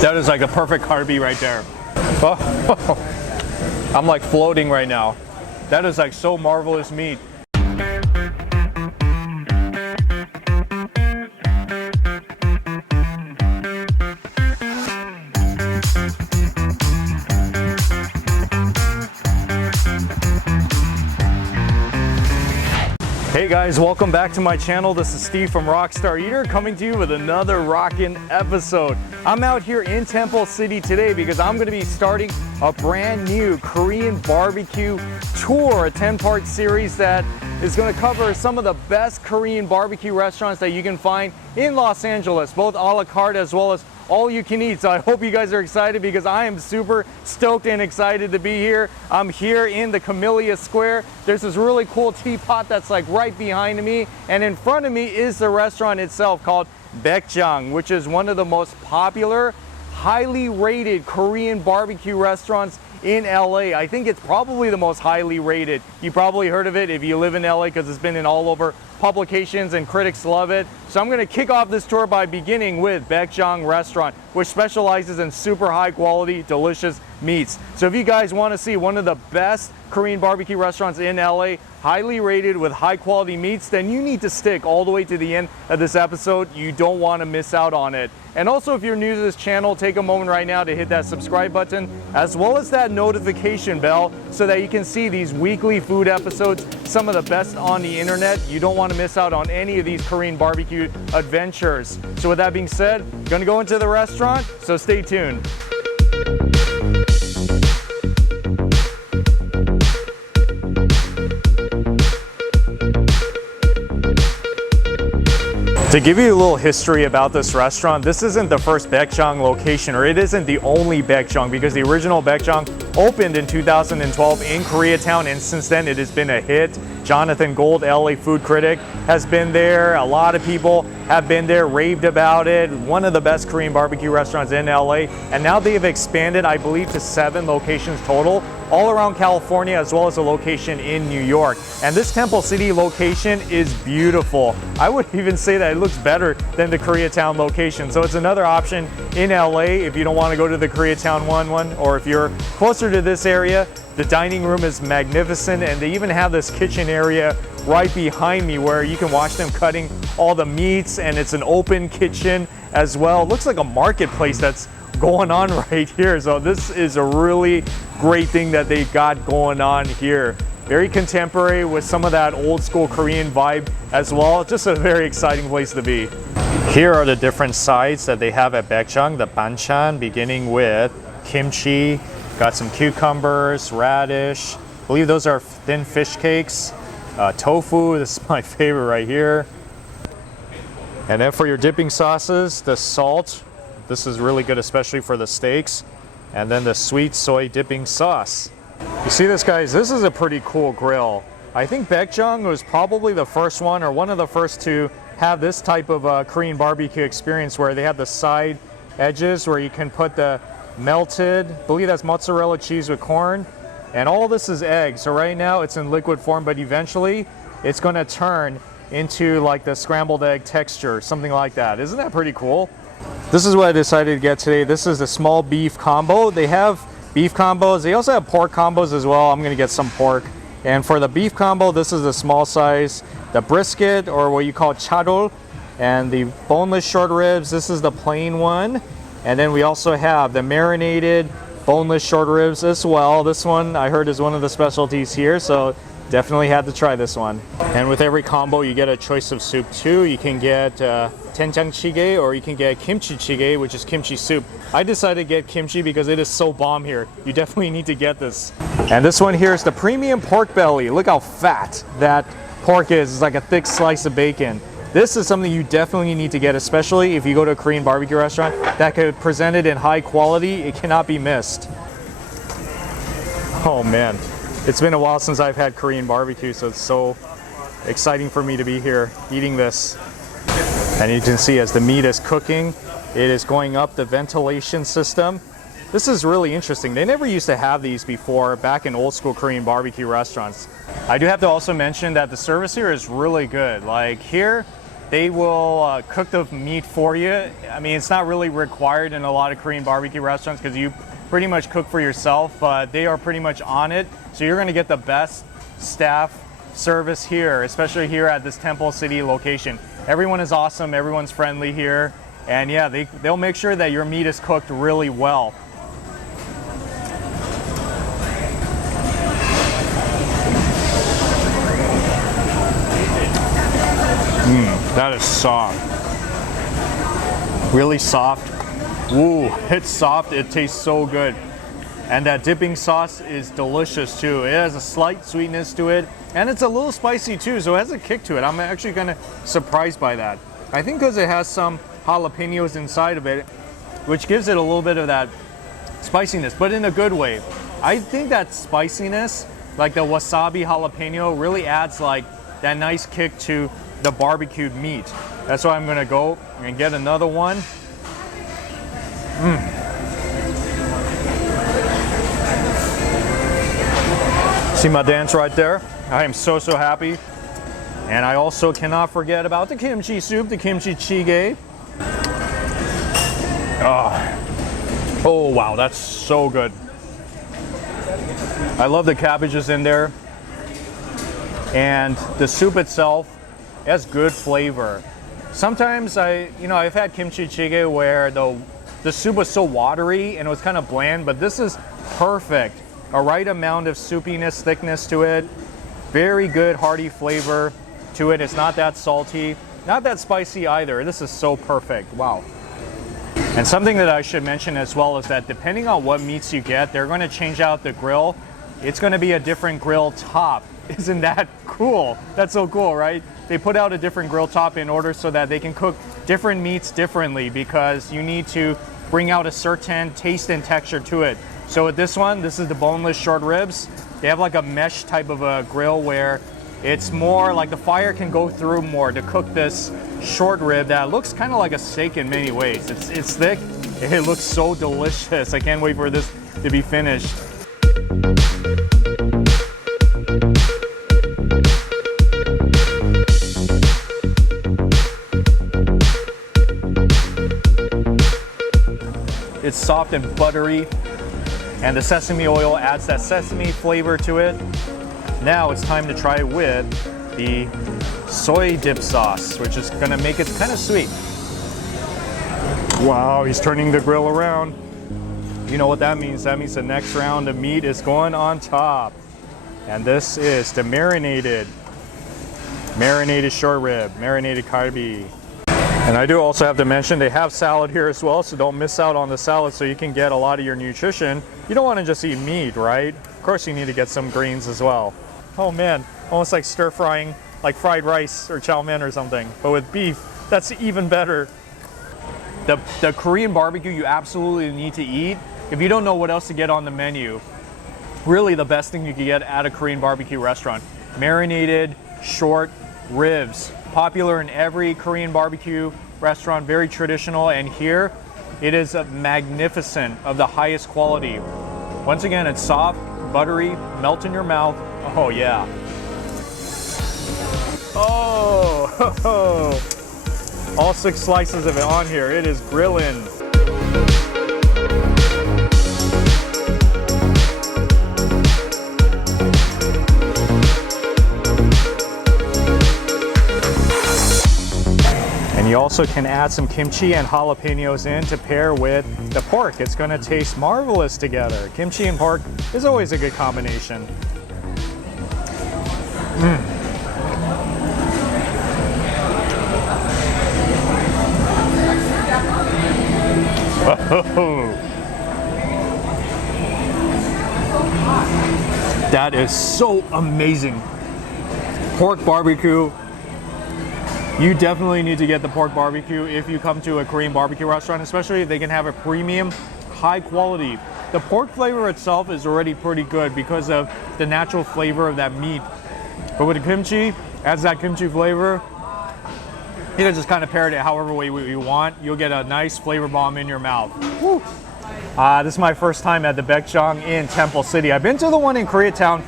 That is like a perfect carby right there. Oh, I'm like floating right now. That is like so marvelous meat. Hey guys, welcome back to my channel. This is Steve from Rockstar Eater coming to you with another rockin' episode. I'm out here in Temple City today because I'm going to be starting a brand new Korean barbecue tour, a 10-part series that is going to cover some of the best Korean barbecue restaurants that you can find in Los Angeles, both a la carte as well as all you can eat. So I hope you guys are excited because I am super stoked and excited to be here. I'm here in the Camellia Square. There's this really cool teapot that's like right behind me, and in front of me is the restaurant itself called Baekjeong, which is one of the most popular, highly rated Korean barbecue restaurants in LA. I think it's probably the most highly rated. You probably heard of it if you live in LA because it's been in all over publications and critics love it. So I'm going to kick off this tour by beginning with Baekjeong Restaurant, which specializes in super high quality, delicious meats. So if you guys want to see one of the best Korean barbecue restaurants in LA, highly rated with high quality meats, then you need to stick all the way to the end of this episode. You don't want to miss out on it. And also, if you're new to this channel, take a moment right now to hit that subscribe button as well as that notification bell so that you can see these weekly food episodes, some of the best on the internet. You don't want to miss out on any of these Korean barbecue adventures. So with that being said, I'm gonna go into the restaurant, so stay tuned. To give you a little history about this restaurant, this isn't the first Baekjeong location, or it isn't the only Baekjeong, because the original Baekjeong opened in 2012 in Koreatown, and since then it has been a hit. Jonathan Gold, LA food critic, has been there. A lot of people have been there, raved about it. One of the best Korean barbecue restaurants in LA, and now they have expanded, I believe, to 7 locations total, all around California, as well as a location in New York. And this Temple City location is beautiful. I would even say that it looks better than the Koreatown location. So it's another option in LA if you don't want to go to the Koreatown one, or if you're closer to this area. The dining room is magnificent, and they even have this kitchen area right behind me where you can watch them cutting all the meats, and it's an open kitchen as well. It looks like a marketplace that's going on right here. So this is a really great thing that they got going on here. Very contemporary with some of that old school Korean vibe as well. Just a very exciting place to be. Here are the different sides that they have at Baekjeong. The banchan, beginning with kimchi, got some cucumbers, radish. I believe those are thin fish cakes. Tofu, this is my favorite right here. And then for your dipping sauces, the salt. This is really good, especially for the steaks. And then the sweet soy dipping sauce. You see this, guys? This is a pretty cool grill. I think Baekjeong was probably the first one, or one of the first to have this type of Korean barbecue experience where they have the side edges where you can put the melted, I believe that's mozzarella cheese with corn. And all this is egg. So right now it's in liquid form, but eventually it's going to turn into like the scrambled egg texture, something like that. Isn't that pretty cool? This is what I decided to get today. This is the small beef combo. They have beef combos. They also have pork combos as well. I'm going to get some pork. And for the beef combo, this is the small size. The brisket, or what you call chadol, and the boneless short ribs. This is the plain one. And then we also have the marinated boneless short ribs as well. This one I heard is one of the specialties here, so definitely had to try this one. And with every combo you get a choice of soup too. You can get 된장찌개, or you can get kimchi jjigae, which is kimchi soup. I decided to get kimchi because it is so bomb here. You definitely need to get this. And this one here is the premium pork belly. Look how fat that pork is. It's like a thick slice of bacon. This is something you definitely need to get, especially if you go to a Korean barbecue restaurant that could present it in high quality. It cannot be missed. Oh man, it's been a while since I've had Korean barbecue, so it's so exciting for me to be here eating this. And you can see as the meat is cooking, it is going up the ventilation system. This is really interesting. They never used to have these before back in old school Korean barbecue restaurants. I do have to also mention that the service here is really good. Like here, they will cook the meat for you. I mean, it's not really required in a lot of Korean barbecue restaurants because you pretty much cook for yourself, but they are pretty much on it. So you're gonna get the best staff service here, especially here at this Temple City location. Everyone is awesome, everyone's friendly here. And yeah, they'll make sure that your meat is cooked really well. That is soft. Really soft. Ooh, it's soft, it tastes so good. And that dipping sauce is delicious too. It has a slight sweetness to it, and it's a little spicy too, so it has a kick to it. I'm actually kind of surprised by that. I think because it has some jalapenos inside of it, which gives it a little bit of that spiciness, but in a good way. I think that spiciness, like the wasabi jalapeno, really adds like that nice kick to the barbecued meat. That's why I'm gonna go and get another one. See my dance right there? I am so happy. And I also cannot forget about the kimchi soup, the kimchi jjigae. Oh wow, that's so good. I love the cabbages in there. And the soup itself has good flavor. Sometimes I've had kimchi jjigae where the soup was so watery and it was kind of bland, but this is perfect. A right amount of soupiness, thickness to it. Very good hearty flavor to it. It's not that salty, not that spicy either. This is so perfect. Wow. And something that I should mention as well is that depending on what meats you get, they're going to change out the grill. It's going to be a different grill top. Isn't that cool? That's so cool, right? They put out a different grill top in order so that they can cook different meats differently, because you need to bring out a certain taste and texture to it. So with this one, this is the boneless short ribs. They have like a mesh type of a grill where it's more like the fire can go through more to cook this short rib that looks kind of like a steak in many ways. It's thick. It looks so delicious. I can't wait for this to be finished. It's soft and buttery, and the sesame oil adds that sesame flavor to it. Now it's time to try it with the soy dip sauce, which is gonna make it kind of sweet. Wow, he's turning the grill around. You know what that means? That means the next round of meat is going on top. And this is the marinated short rib, marinated kalbi. And I do also have to mention they have salad here as well, so don't miss out on the salad so you can get a lot of your nutrition. You don't want to just eat meat, right? Of course you need to get some greens as well. Oh man, almost like stir frying like fried rice or chow mein or something, but with beef, that's even better. The Korean barbecue you absolutely need to eat. If you don't know what else to get on the menu, really the best thing you can get at a Korean barbecue restaurant. Marinated short ribs. Popular in every Korean barbecue restaurant, very traditional, and here it is magnificent, of the highest quality. Once again, it's soft, buttery, melt in your mouth. Oh yeah. Oh, all 6 slices of it on here. It is grilling. And you also can add some kimchi and jalapenos in to pair with the pork. It's going to taste marvelous together. Kimchi and pork is always a good combination. Oh. That is so amazing. Pork barbecue. You definitely need to get the pork barbecue if you come to a Korean barbecue restaurant, especially if they can have a premium, high quality. The pork flavor itself is already pretty good because of the natural flavor of that meat. But with the kimchi, adds that kimchi flavor. You can just kind of pair it however way you want. You'll get a nice flavor bomb in your mouth. Woo. This is my first time at the Baekjeong in Temple City. I've been to the one in Koreatown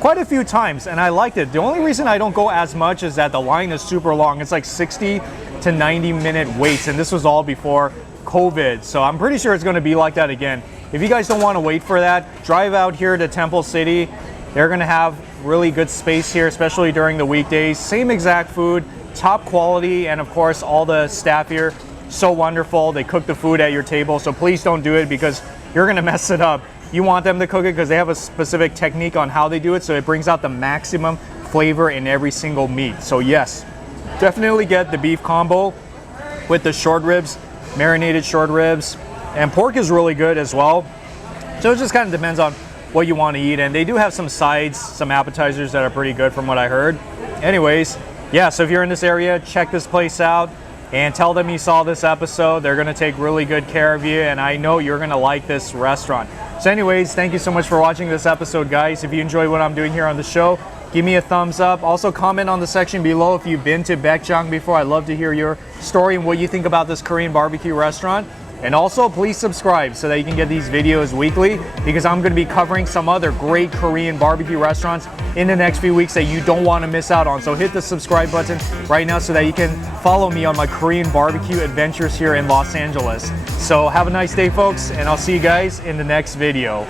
quite a few times, and I liked it. The only reason I don't go as much is that the line is super long. It's like 60 to 90 minute waits, and this was all before COVID. So I'm pretty sure it's going to be like that again. If you guys don't want to wait for that, drive out here to Temple City. They're going to have really good space here, especially during the weekdays. Same exact food, top quality, and of course all the staff here, so wonderful. They cook the food at your table, so please don't do it because you're going to mess it up. You want them to cook it because they have a specific technique on how they do it, so it brings out the maximum flavor in every single meat. So yes, definitely get the beef combo with the short ribs, marinated short ribs, and pork is really good as well. So it just kind of depends on what you want to eat, and they do have some sides, some appetizers that are pretty good from what I heard. Anyways, yeah, so if you're in this area, check this place out and tell them you saw this episode. They're going to take really good care of you, and I know you're going to like this restaurant. So anyways, thank you so much for watching this episode, guys. If you enjoy what I'm doing here on the show, give me a thumbs up. Also comment on the section below if you've been to Baekjeong before. I'd love to hear your story and what you think about this Korean barbecue restaurant. And also please subscribe so that you can get these videos weekly, because I'm going to be covering some other great Korean barbecue restaurants in the next few weeks that you don't want to miss out on. So hit the subscribe button right now so that you can follow me on my Korean barbecue adventures here in Los Angeles. So have a nice day, folks, and I'll see you guys in the next video.